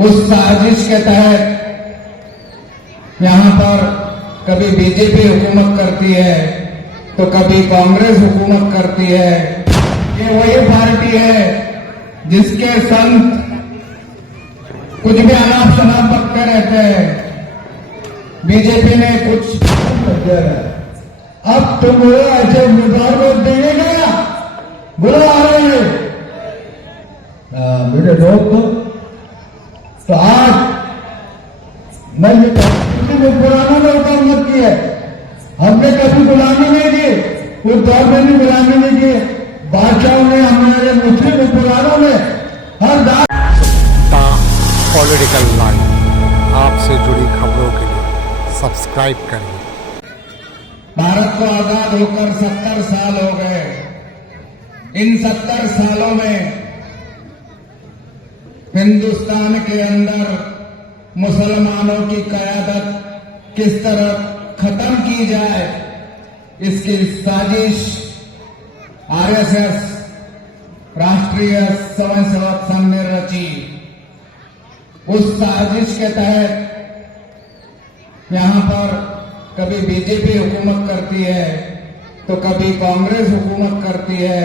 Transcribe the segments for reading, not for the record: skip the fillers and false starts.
उस साजिश के तहत यहां पर कभी बीजेपी हुकूमत करती है तो कभी कांग्रेस हुकूमत करती है। ये वही पार्टी है जिसके संत कुछ भी अनाप शनाप बकते रहते हैं। बीजेपी ने कुछ अब तो बोलो ऐसे उम्मीदवार को देंगे क्या? बोलो आ रहे हैं मेरे लोग तो आज मैं ये पुराना में हुकूमत की है, हमने कभी गुलामी नहीं की, उस दौर में भी गुलामी नहीं की। बादशाहों ने हमारे मुस्लिम पुरानों में हर पॉलिटिकल लाइन आपसे जुड़ी खबरों के लिए सब्सक्राइब करिए। भारत को आजाद होकर 70 साल हो गए। इन 70 सालों में हिंदुस्तान के अंदर मुसलमानों की क़यादत किस तरह खत्म की जाए, इसकी साजिश आरएसएस राष्ट्रीय स्वयंसेवक संघ ने रची। उस साजिश के तहत यहां पर कभी बीजेपी हुकूमत करती है तो कभी कांग्रेस हुकूमत करती है,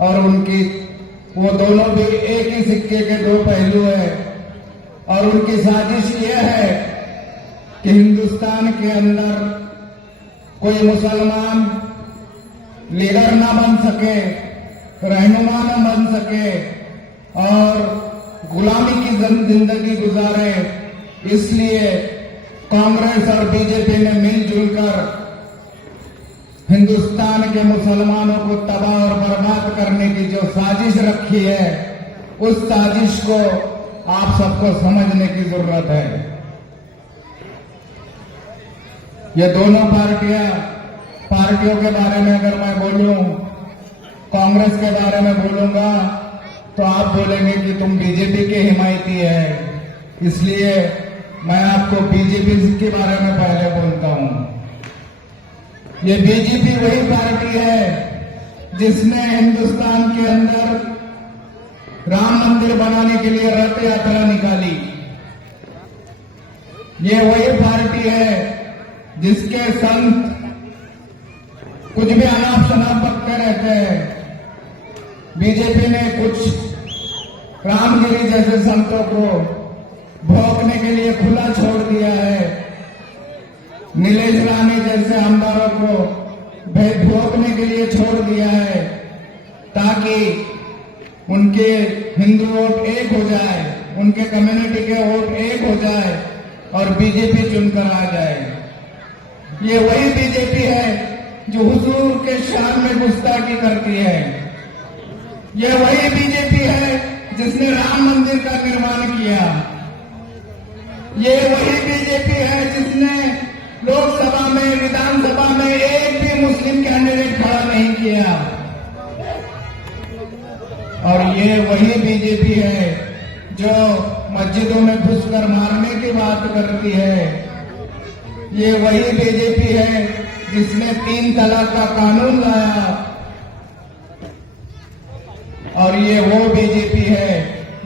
और उनकी वो दोनों भी एक ही सिक्के के दो पहलू है। और उनकी साजिश यह है कि हिंदुस्तान के अंदर कोई मुसलमान लीडर ना बन सके, रहनुमा न बन सके और गुलामी की जिंदगी गुजारे। इसलिए कांग्रेस और बीजेपी ने मिलजुल कर हिंदुस्तान के मुसलमानों को तबाह और बर्बाद करने की जो साजिश रखी है, उस साजिश को आप सबको समझने की जरूरत है। ये दोनों पार्टियों के बारे में अगर मैं बोलूं, कांग्रेस के बारे में बोलूंगा तो आप बोलेंगे कि तुम बीजेपी के हिमायती है, इसलिए मैं आपको बीजेपी के बारे में पहले बोलता हूं। ये बीजेपी वही पार्टी है जिसने हिंदुस्तान के अंदर राम मंदिर बनाने के लिए रथ यात्रा निकाली। ये वही पार्टी है जिसके संत कुछ भी अनाप शनाप बकते रहते हैं। बीजेपी ने कुछ रामगिरी जैसे संतों को भोंकने के लिए खुला छोड़ दिया है। नीलेश राणे जैसे आमदारों को भोंकने के लिए छोड़ दिया है, ताकि उनके हिंदू वोट एक हो जाए, उनके कम्युनिटी के वोट एक हो जाए और बीजेपी चुनकर आ जाए। ये वही बीजेपी है जो हुजूर के शान में गुस्ताखी करती है। ये वही बीजेपी है जिसने राम मंदिर का निर्माण किया। ये वही बीजेपी है जिसने लोकसभा में, विधानसभा में एक भी मुस्लिम कैंडिडेट खड़ा नहीं किया। और ये वही बीजेपी है जो मस्जिदों में घुसकर मारने की बात करती है। ये वही बीजेपी है जिसने 3 तलाक का कानून लाया। और ये वो बीजेपी है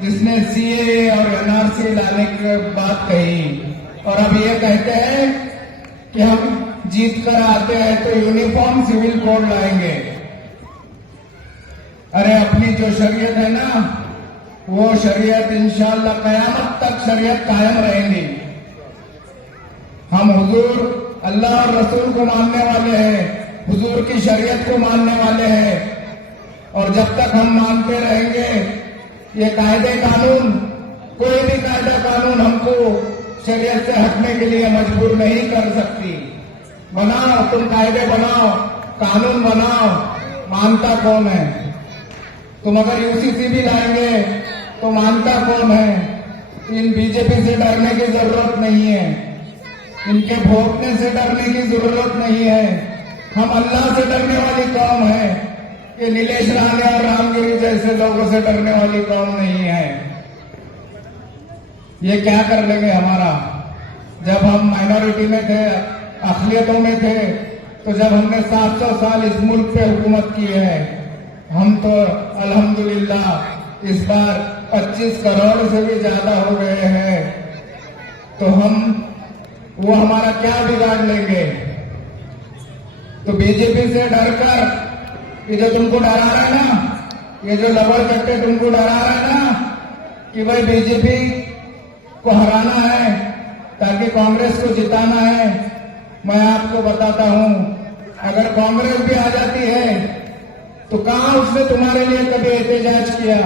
जिसने सीएए और एनआरसी लाने की बात कही। और अब ये कहते हैं कि हम जीत कर आते हैं तो यूनिफॉर्म सिविल कोड लाएंगे। अरे अपनी जो शरीयत है ना, वो शरीयत इंशाअल्लाह कयामत तक शरीयत कायम रहेंगी। हम हुजूर अल्लाह और रसूल को मानने वाले हैं, हुजूर की शरीयत को मानने वाले हैं। और जब तक हम मानते रहेंगे ये कायदे कानून, कोई भी कायदा कानून हमको शरीयत से हटने के लिए मजबूर नहीं कर सकती। बनाओ, तुम कायदे बनाओ, कानून बनाओ, मानता कौन है? तुम अगर यूसीसी भी लाएंगे तो मानता कौन है? इन बीजेपी से डरने की जरूरत नहीं है, इनके भोंकने से डरने की जरूरत नहीं है। हम अल्लाह से डरने वाली कौम है, ये नीलेश राणे और रामगिरी जैसे लोगों से डरने वाली कौम नहीं है। ये क्या कर लेंगे हमारा? जब हम माइनॉरिटी में थे, अक़लियतों में थे, तो जब हमने 700 साल इस मुल्क पे हुकूमत की है, हम तो अल्हम्दुलिल्लाह इस बार 25 करोड़ से भी ज्यादा हो गए हैं, तो वो हमारा क्या बिगाड़ लेंगे। तो बीजेपी से डरकर ये जो तुमको डरा रहा है ना, ये जो लबड़ चट्टे तुमको डरा रहा है ना कि भाई बीजेपी को हराना है ताकि कांग्रेस को जिताना है, मैं आपको बताता हूं, अगर कांग्रेस भी आ जाती है तो कहां उसने तुम्हारे लिए कभी एहतजाज किया।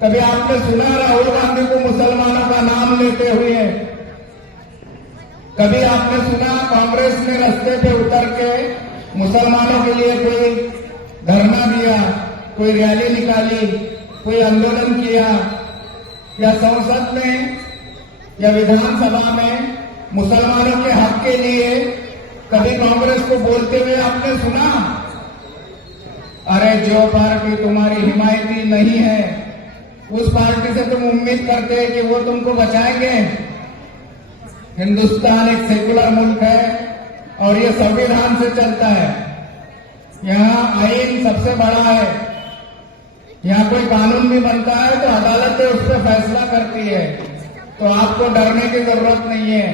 कभी आपने सुना राहुल गांधी को मुसलमानों का नाम लेते हुए? कभी आपने सुना कांग्रेस ने रास्ते पे उतर के मुसलमानों के लिए कोई धरना दिया, कोई रैली निकाली, कोई आंदोलन किया, या संसद में या विधानसभा में मुसलमानों के हक के लिए कभी कांग्रेस को बोलते हुए आपने सुना? अरे जो पार्टी तुम्हारी हिमायती नहीं है उस पार्टी से तुम उम्मीद करते हैं कि वो तुमको बचाएंगे। हिंदुस्तान एक सेकुलर मुल्क है और ये संविधान से चलता है। यहाँ आईन सबसे बड़ा है। यहाँ कोई कानून भी बनता है तो अदालतें उस पर फैसला करती है, तो आपको डरने की जरूरत नहीं है।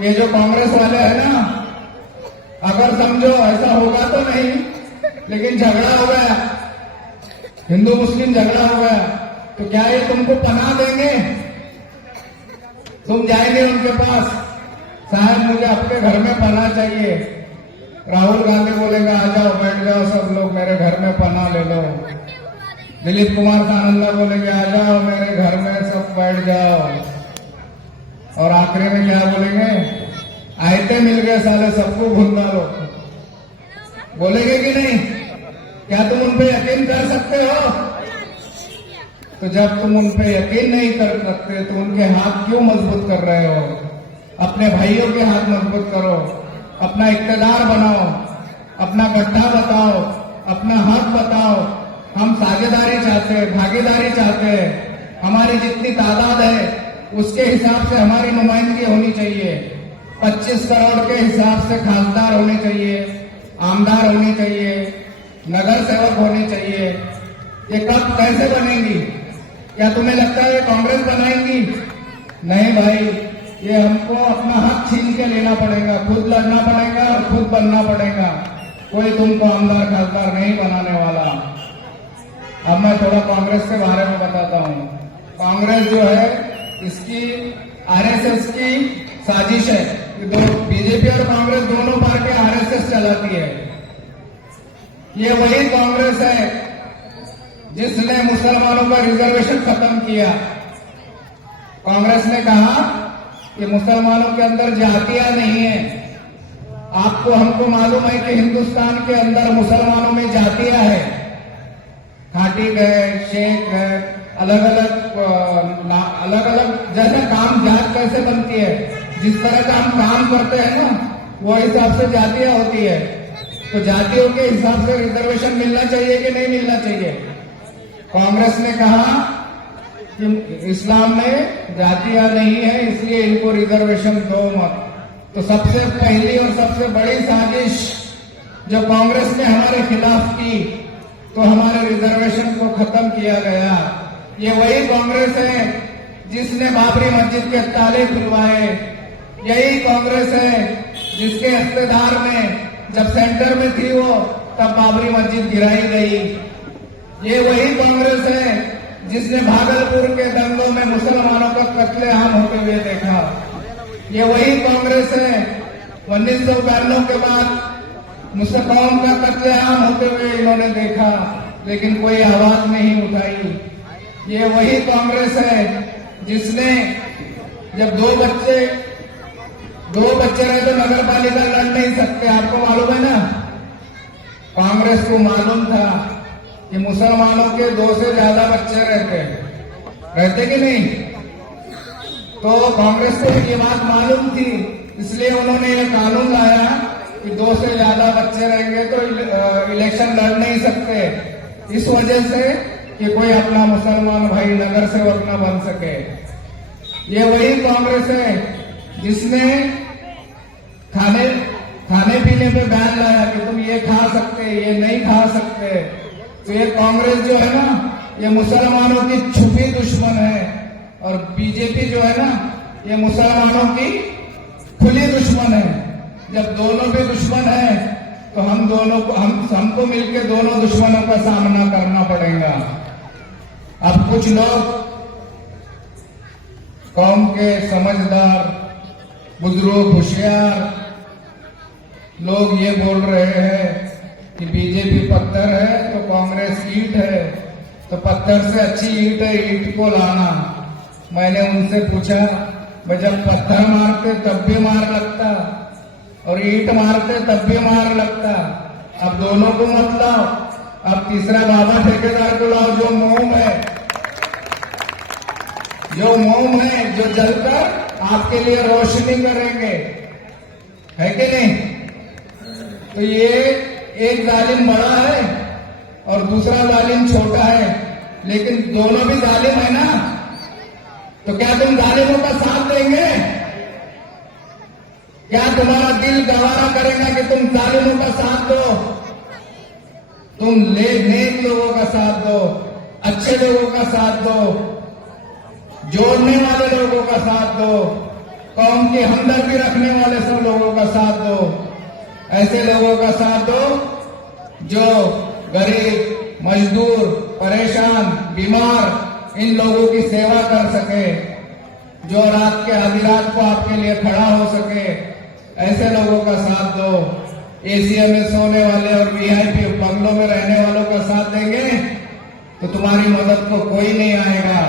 ये जो कांग्रेस वाले हैं ना, अगर समझो ऐसा होगा तो नहीं, लेकिन झगड़ा हो गया, हिंदू मुस्लिम झगड़ा हो गया, तो क्या ये तुमको पनाह देंगे? तुम जाएंगे उनके पास, साहब मुझे अपने घर में पनाह चाहिए। राहुल गांधी बोलेगा आ जाओ, बैठ जाओ सब लोग मेरे घर में पनाह ले लो। दिलीप कुमार सानंदा बोलेंगे आ जाओ मेरे घर में सब बैठ जाओ। और आखिरी में क्या बोलेंगे? आयते मिल गए साले, सबको भूल डालो। बोलेंगे कि नहीं? क्या तुम उन पे यकीन कर सकते हो? तो जब तुम उन पे यकीन नहीं कर सकते तो उनके हाथ क्यों मजबूत कर रहे हो? अपने भाइयों के हाथ मजबूत करो, अपना इक्तदार बनाओ, अपना गड्ढा बताओ, अपना हक बताओ। हम साझेदारी चाहते हैं, भागीदारी चाहते हैं। हमारी जितनी तादाद है उसके हिसाब से हमारी नुमाइंदगी होनी चाहिए। 25 करोड़ के हिसाब से खासदार होने चाहिए, आमदार होने चाहिए, नगर सेवक होने चाहिए। ये कब कैसे बनेंगी? क्या तुम्हें लगता है ये कांग्रेस बनाएंगी? नहीं भाई, ये हमको अपना हक छीन के लेना पड़ेगा, खुद लड़ना पड़ेगा और खुद बनना पड़ेगा। कोई तुमको आमदार खासदार नहीं बनाने वाला। अब मैं थोड़ा कांग्रेस के बारे में बताता हूँ। कांग्रेस जो है इसकी आरएसएस की साजिश है। बीजेपी और कांग्रेस दोनों पार्टी आरएसएस चलाती है। ये वही कांग्रेस है जिसने मुसलमानों का रिजर्वेशन खत्म किया। कांग्रेस ने कहा कि मुसलमानों के अंदर जातियां नहीं है। आपको हमको मालूम है कि हिंदुस्तान के अंदर मुसलमानों में जातियां है। खाटी है, शेख है, अलग अलग जैसे काम जात कैसे बनती है, जिस तरह का हम काम करते हैं ना, वो हिसाब से जातियां होती है। तो जातियों के हिसाब से रिजर्वेशन मिलना चाहिए कि नहीं मिलना चाहिए? कांग्रेस ने कहा कि इस्लाम में जातियां नहीं है, इसलिए इनको रिजर्वेशन दो मत। तो सबसे पहली और सबसे बड़ी साजिश जो कांग्रेस ने हमारे खिलाफ की, तो हमारे रिजर्वेशन को खत्म किया गया। ये वही कांग्रेस है जिसने बाबरी मस्जिद के ताले खुलवाए। यही कांग्रेस है जिसके इख्तियार में जब सेंटर में थी वो, तब बाबरी मस्जिद गिराई गई। ये वही कांग्रेस है जिसने भागलपुर के दंगों में मुसलमानों का कत्लेआम होते हुए देखा। ये वही कांग्रेस है 1992 के बाद मुसलमानों का कत्लेआम होते हुए इन्होंने देखा, लेकिन कोई आवाज नहीं उठाई। ये वही कांग्रेस है जिसने जब दो बच्चे रहे तो नगर पालिका लड़ नहीं सकते, आपको मालूम है ना। कांग्रेस को मालूम था कि मुसलमानों के 2 से ज्यादा बच्चे रहते कि नहीं? तो कांग्रेस को ये बात मालूम थी, इसलिए उन्होंने ये कानून लाया कि 2 से ज्यादा बच्चे रहेंगे तो इलेक्शन लड़ नहीं सकते, इस वजह से कि कोई अपना मुसलमान भाई नगर सेवक न बन सके। ये वही कांग्रेस है जिसने खाने पीने पे बैन लाया कि तुम ये खा सकते, ये नहीं खा सकते। तो ये कांग्रेस जो है ना, ये मुसलमानों की छुपी दुश्मन है और बीजेपी जो है ना ये मुसलमानों की खुली दुश्मन है। जब दोनों भी दुश्मन है तो हम दोनों को हमको मिलकर दोनों दुश्मनों का सामना करना पड़ेगा। अब कुछ लोग कौम के समझदार बुजुर्ग होशियार लोग ये बोल रहे हैं कि बीजेपी पत्थर है तो कांग्रेस ईंट है, तो पत्थर से अच्छी ईंट है, ईंट को लाना। मैंने उनसे पूछा भाई जब पत्थर मारते तब भी मार लगता और ईंट मारते तब भी मार लगता, अब दोनों को मत लाओ, अब तीसरा बाबा ठेकेदार को लाओ जो मोम है, जो जलकर आपके लिए रोशनी करेंगे, है कि नहीं? तो ये एक जालिम बड़ा है और दूसरा जालिम छोटा है, लेकिन दोनों भी जालिम है ना, तो क्या तुम जालिमों का साथ देंगे? क्या तुम्हारा दिल गवारा करेगा कि तुम जालिमों का साथ दो? तुम नेक लोगों का साथ दो, अच्छे लोगों का साथ दो, जोड़ने वाले लोगों का साथ दो, कौम की हमदर्दी रखने वाले सब लोगों का साथ दो, ऐसे लोगों का साथ दो जो गरीब, मजदूर, परेशान, बीमार इन लोगों की सेवा कर सके, जो रात के आधी रात को आपके लिए खड़ा हो सके, ऐसे लोगों का साथ दो। एशिया में सोने वाले और वीआईपी बंगलों में रहने वालों का साथ देंगे तो तुम्हारी मदद को कोई नहीं आएगा।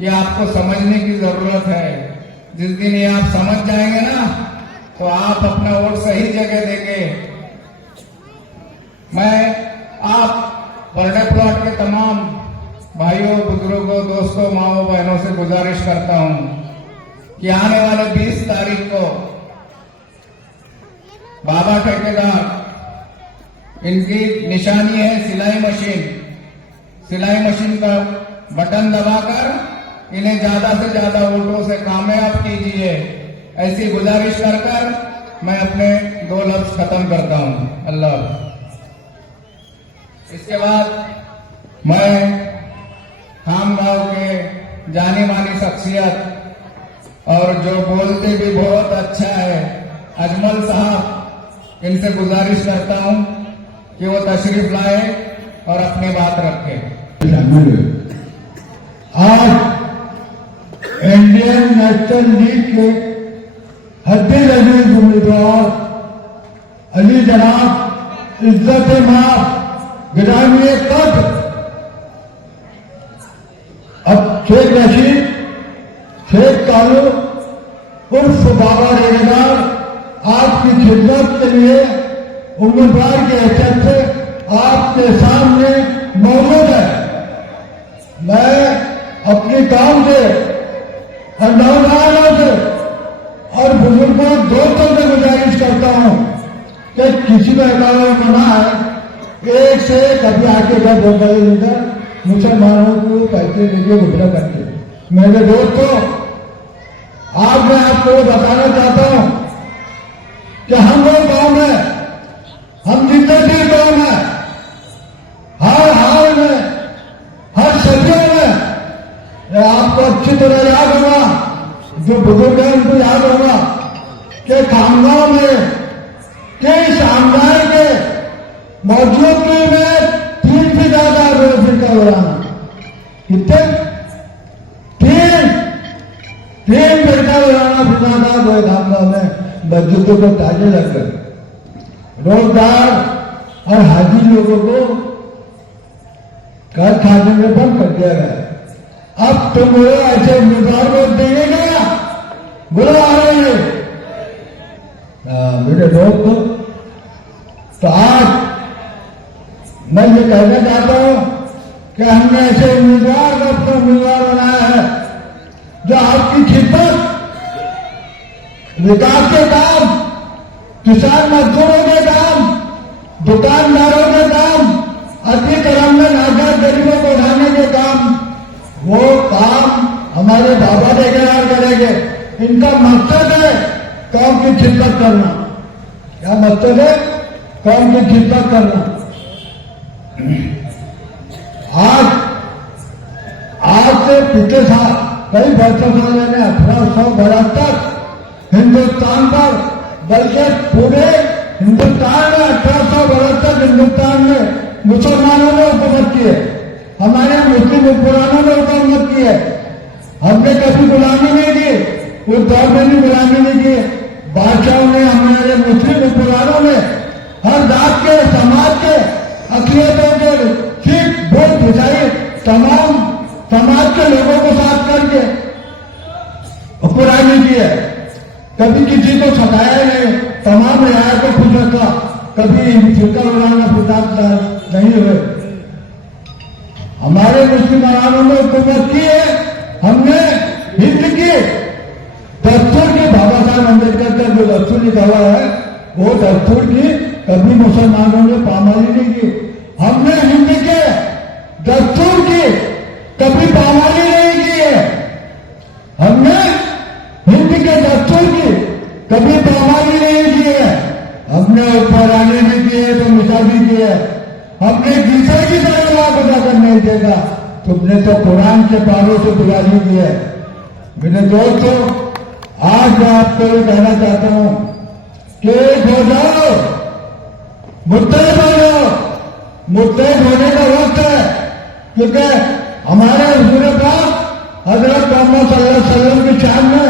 ये आपको समझने की जरूरत है। जिस दिन ये आप समझ जाएंगे ना तो आप अपना वोट सही जगह देंगे। मैं आप बर्डे प्लॉट के तमाम भाइयों, बुजुर्गों, दोस्तों, माओ बहनों से गुजारिश करता हूं कि आने वाले 20 तारीख को बाबा ठेकेदार, इनकी निशानी है सिलाई मशीन। सिलाई मशीन का बटन दबाकर इन्हें ज्यादा से ज्यादा वोटों से कामयाब कीजिए। ऐसी गुजारिश कर मैं अपने 2 लफ्ज खत्म करता हूं। अल्लाह। इसके बाद मैं खाम गांव के जानी मानी शख्सियत और जो बोलते भी बहुत अच्छा है अजमल साहब, इनसे गुजारिश करता हूं कि वो तशरीफ लाए और अपनी बात रखें। आज इंडियन नेशनल लीग के हदील अजीज उम्मीदवार अली जनाब इज्जत माफ गिरामी कद अब शेख रशीद, शेख कालू उर्फ बाबा ठेकेदार आपकी खिदमत के लिए उम्मीदवार की हैसियत से आपके सामने मौजूद है। मैं अपनी काम से और नौजवानों से और बुजुर्गों, दोस्तों से गुजारिश करता हूं कि किसी का एकाउंट मना है एक से कभी आके का बोल लीडर मुसलमानों को पैसे देके गुजरा करके। मेरे दोस्तों, आज मैं आपको बताना चाहता हूं कि हम लोग गांव में, हम जितने भी गांव में, हर हाल में, हर सदियों में, आपको अच्छी तरह याद होगा, जो बुजुर्ग हैं उनको याद होगा कि खानगांव में कई समुदाय के मौजूदगी में 3 से ज्यादा रोज का उड़ाना, कितने 3 बेटा उड़ाना फिर ज्यादा खानगांव में मस्जिदों को ताजे लगकर रोजगार और हाजी लोगों को घर खाने में बंद कर दिया गया। अब तुम बोलो ऐसे उम्मीदवार को देंगे क्या? बोलो आ रहे हैं मेरे दोस्त। तो आज मैं ये कहना चाहता हूं कि हमने ऐसे उम्मीदवार को अपना उम्मीदवार बनाया है जो आपकी खिदमत, विकास के काम, किसान मजदूरों के काम, दुकानदारों के काम, अति क्रम में नाजायज गरीबों को उठाने के काम, वो काम हमारे बाबा ठेकेदार करेंगे। इनका मकसद है कौम की खिदमत करना। क्या मकसद है? कौम की खिदमत करना। आज से पिछले साल कई वर्षों से मैंने 1872 हिंदुस्तान पर, बल्कि पूरे हिंदुस्तान में 1872 हिंदुस्तान में मुसलमानों ने हुकूमत की है, हमारे मुस्लिम हुक्मरानों ने हुकूमत की है। हमने कभी गुलामी नहीं की, उस दौर में भी गुलामी नहीं की। बादशाहों ने, हमारे मुस्लिम हुक्मरानों ने हर जात के, समाज के, अकलियतों के, सिख, बौद्ध, ईसाई तमाम समाज के लोगों को साथ करके हुक्मरानी की है। कभी किसी को सताया नहीं, तमाम रियायत को खुश रखा, कभी फिक्र उड़ाना फुटाक नहीं हुए। हमारे मुसलमानों ने हुकूमत की है, हमने हिंद की दस्तूर की, बाबा साहब अम्बेडकर का जो दस्तूर लिखा हुआ है वो दस्तूर की कभी मुसलमानों ने पामाली नहीं की। हमने हिंद के दस्तूर की कभी पामाली नहीं की है। हमने हिंद के दस्तूर की कभी पामाली नहीं की है। हमने ऊपरानी भी की है तो मिसा भी की है। हमने गीता की तरह बात अदा करने देगा, तुमने तो कुरान के पारों से बिगाड़ी की है। मेरे दोस्तों, आज मैं आपको ये कहना चाहता हूं कि एक हो जाओ, मुत्तहिद हो जाओ। मुत्तहिद होने का वक्त है, क्योंकि हमारे हुजूर पाक हजरत मोहम्मद सल्लल्लाहु अलैहि वसल्लम की शान में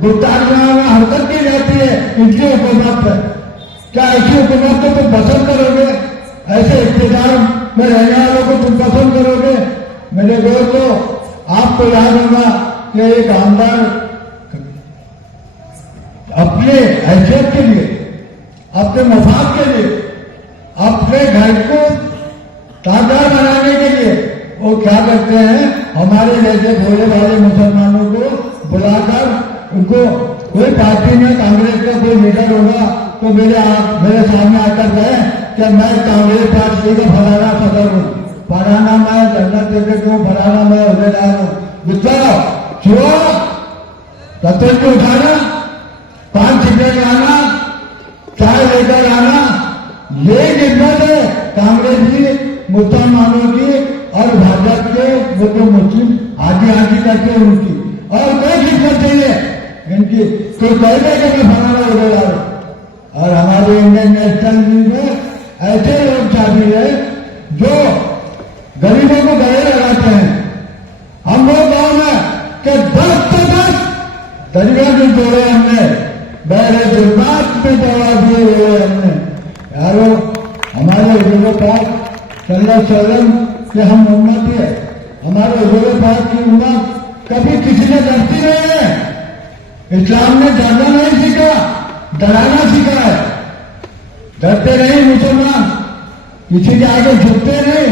गुस्ताखियां में हरकत की जाती है इनकी हुकूमत पर। क्या ऐसी हुकूमत को तुम पसंद करोगे? ऐसे इख्तियार में रहने वालों को तुम पसंद करोगे? मेरे दोस्तों, आपको याद होगा कि एक आमदार अपने हैसियत के लिए, अपने मफाद के लिए, अपने घर को ताकतवर बनाने के लिए वो क्या करते हैं, हमारे जैसे भोले वाले मुसलमानों को बुलाकर उनको, कोई पार्टी में कांग्रेस का कोई लीडर होगा तो मेरे सामने आकर कहे कि मैं कांग्रेस पार्टी का फलाना सदर हूँ, फलाना मैं जन्नत देकर हूँ, फलाना मैं उम्मीदवार हूँ। विचारो छुआ कतल को उठाना, 5 सिगरेट लाना, चाय लेकर आना, ये हिम्मत है कांग्रेस की, मुसलमानों की और भाजपा के जो मुस्लिम आगे आगे करते हैं उनकी, और कोई हिम्मत चाहिए इनकी कोई कहने के मैं फलाना उम्मीदवार हूँ। और हमारे इंडियन नेशनल में ऐसे लोग शामिल है जो गरीबों को गले लगाते हैं। हम लोग गाँव में कि 10 से 10 दरिया भी जोड़े हमने, बहरे जुर्मात में दवा दिए हुए हमने। यारो, हमारे हुजूर पाक सल्लल्लाहु अलैहि वसल्लम के हम उम्मत है, हमारे हुजूर पाक की उम्मत कभी किसी ने डरती नहीं है। इस्लाम ने डरना नहीं सीखा, डराना सीखा है। डरते नहीं मुसलमान, किसी के आगे झुकते नहीं।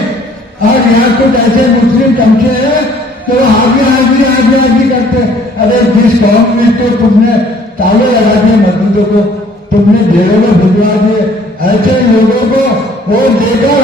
और यहाँ कुछ ऐसे मुस्लिम चमचे हैं तो हाजी करते। अरे जिस कौम में तो तुमने ताले लगा दिए मस्जिदों को, तुमने जेलों में भिजवा दिए, ऐसे लोगों को वो देकर